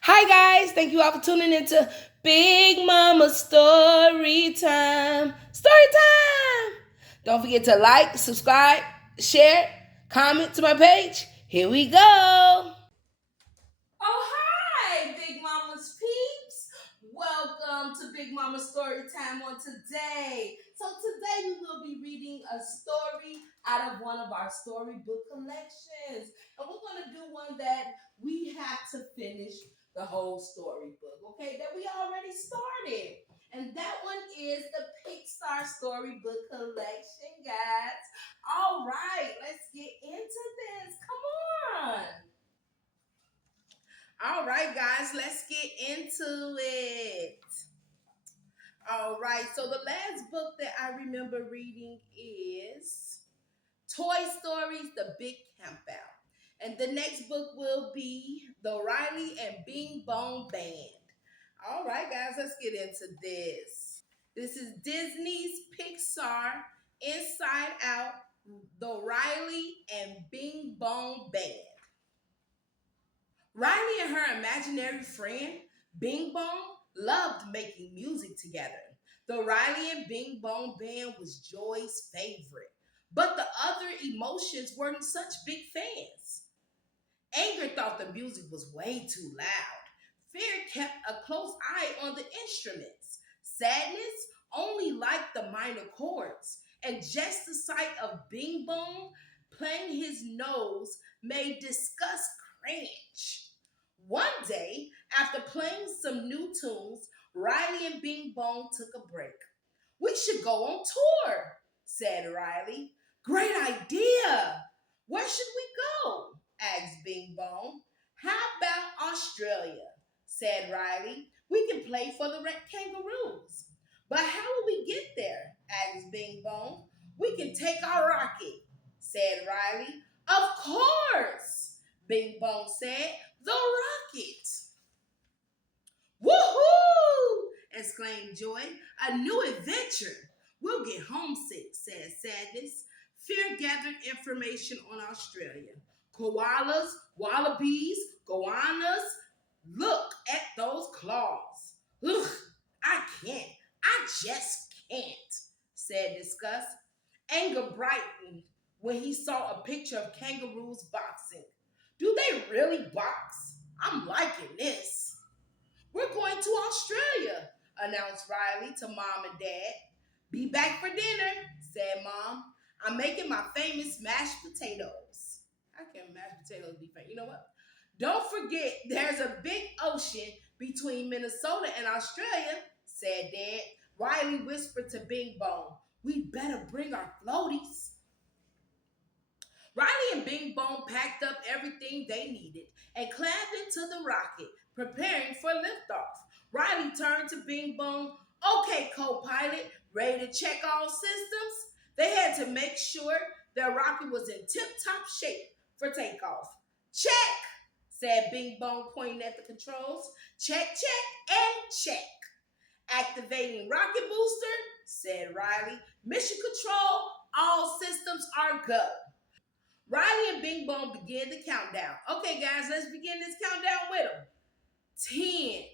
Hi guys, thank you all for tuning into Big Mama Story Time. Story time! Don't forget to like, subscribe, share, comment to my page. Here we go. Oh, hi, Big Mama's peeps. Welcome to Big Mama Story Time on today. So today we will be reading a story out of one of our storybook collections. And we're going to do one that we have to finish the whole storybook, okay, that we already started. And that one is the Pixar storybook collection, guys. All right, let's get into this. Come on. All right, guys, let's get into it. All right, so the last book that I remember reading is Toy Stories The Big Campout. And the next book will be The Riley and Bing Bong Band. All right, guys, let's get into this. This is Disney's Pixar Inside Out, The Riley and Bing Bong Band. Riley and her imaginary friend, Bing Bong, loved making music together. The Riley and Bing Bong band was Joy's favorite, but the other emotions weren't such big fans. Anger thought the music was way too loud. Fear kept a close eye on the instruments. Sadness only liked the minor chords, and just the sight of Bing Bong playing his nose made disgust cringe. One day, after playing some new tunes, Riley and Bing Bong took a break. We should go on tour, said Riley. Great idea! Where should we go? Asked Bing Bong. How about Australia? Said Riley. We can play for the kangaroos. But how will we get there? Asked Bing Bong. We can take our rocket, said Riley. Of course, Bing Bong said. The rocket. Woohoo! Exclaimed Joy. A new adventure. We'll get homesick, said Sadness. Fear gathered information on Australia. Koalas, wallabies, goannas. Look at those claws. Ugh, I can't. I just can't, said Disgust. Anger brightened when he saw a picture of kangaroos boxing. Do they really box? I'm liking this. We're going to Australia, announced Riley to Mom and Dad. Be back for dinner, said Mom. I'm making my famous mashed potatoes. How can mashed potatoes be famous? You know what? Don't forget, there's a big ocean between Minnesota and Australia, said Dad. Riley whispered to Bing Bong, we better bring our floaties. Riley and Bing Bong packed up everything they needed and climbed into the rocket, preparing for liftoff. Riley turned to Bing Bong. Okay, co-pilot, ready to check all systems? They had to make sure their rocket was in tip-top shape for takeoff. Check, said Bing Bong, pointing at the controls. Check, check, and check. Activating rocket booster, said Riley. Mission control, all systems are go. Riley and Bing Bong began the countdown. Okay, guys, let's begin this countdown with them. 10,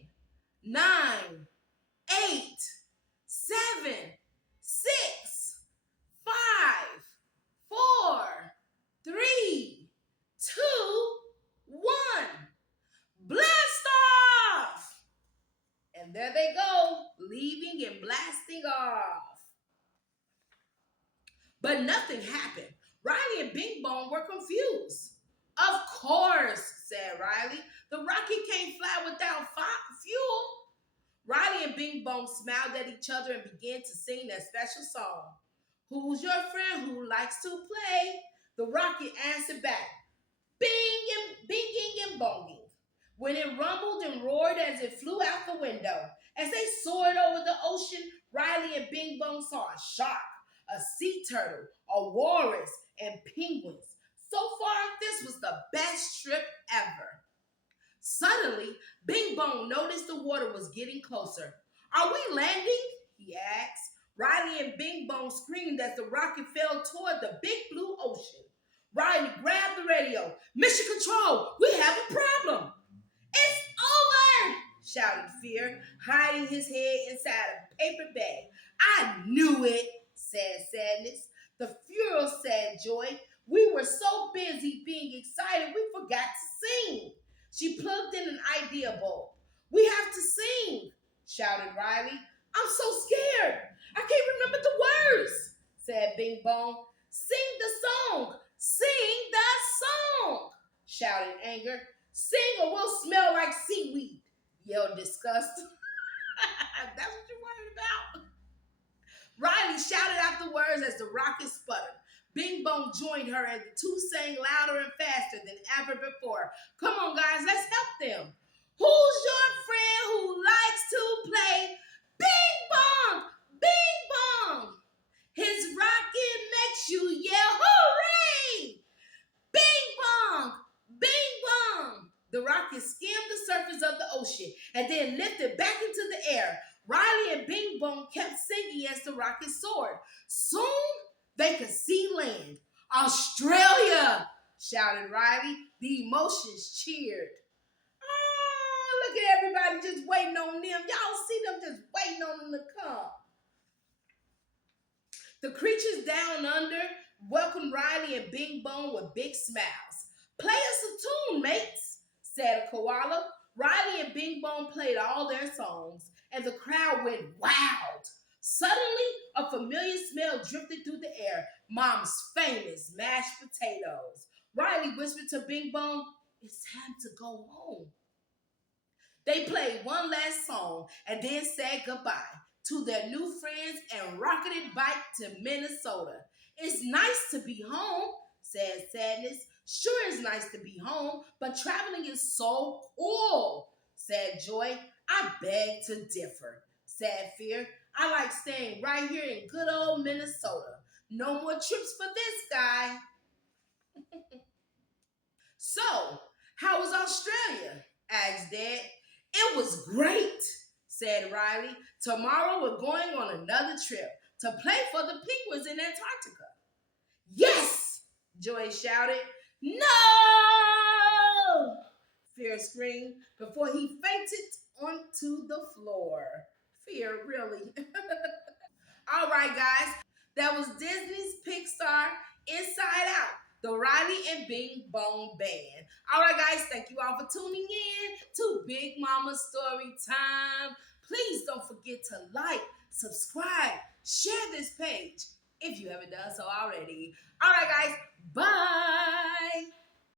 9, 8, 7, 6, 5, 4, 3, 2, 1. Blast off! And there they go, leaving and blasting off. But nothing happened. Riley and Bing Bong were confused. Of course, said Riley. The rocket can't fly without fuel. Riley and Bing Bong smiled at each other and began to sing their special song. Who's your friend who likes to play? The rocket answered back, binging and bonging. When it rumbled and roared as it flew out the window. As they soared over the ocean, Riley and Bing Bong saw a shark, a sea turtle, a walrus, and penguins. So far, this was the best trip ever. Suddenly, Bing Bong noticed the water was getting closer. Are we landing? He asked. Riley and Bing Bong screamed as the rocket fell toward the big blue ocean. Riley grabbed the radio. Mission control, we have a problem. It's shouted Fear, hiding his head inside a paper bag. I knew it, said Sadness. The Fury said Joy. We were so busy being excited we forgot to sing. She plugged in an idea bulb. We have to sing, shouted Riley. I'm so scared. I can't remember the words, said Bing Bong. Sing the song. Sing the song, shouted Anger. Sing or we'll smell like seaweed, yelled Disgust. That's what you're worried about. Riley shouted out the words as the rocket sputtered. Bing Bong joined her, and the two sang louder and faster than ever before. Come on, guys, let's help them. Who's your friend who likes to play Bing Bong? Bing Bong! His rocket makes you yell, hooray! Bing Bong! Bing Bong! The rocket skimmed the surface of the ocean and then lifted back into the air. Riley and Bing Bong kept singing as the rocket soared. Soon they could see land. Australia! Shouted Riley. The emotions cheered. Oh, look at everybody just waiting on them. Y'all see them just waiting on them to come. The creatures down under welcomed Riley and Bing Bong with big smiles. Play us a tune, mates, said a koala. Riley and Bing Bong played all their songs, and the crowd went wild. Suddenly, a familiar smell drifted through the air. Mom's famous mashed potatoes. Riley whispered to Bing Bong, it's time to go home. They played one last song and then said goodbye to their new friends and rocketed back to Minnesota. It's nice to be home, said Sadness. Sure, it's nice to be home, but traveling is so cool, said Joy. I beg to differ, said Fear. I like staying right here in good old Minnesota. No more trips for this guy. So, how was Australia? Asked Dad. It was great, said Riley. Tomorrow we're going on another trip to play for the penguins in Antarctica. Yes, Joy shouted. No! Fear screamed before he fainted onto the floor. Fear, really. All right, guys. That was Disney's Pixar Inside Out, the Riley and Bing Bong Band. All right, guys. Thank you all for tuning in to Big Mama Story Time. Please don't forget to like, subscribe, share this page if you haven't done so already. All right, guys. Bye.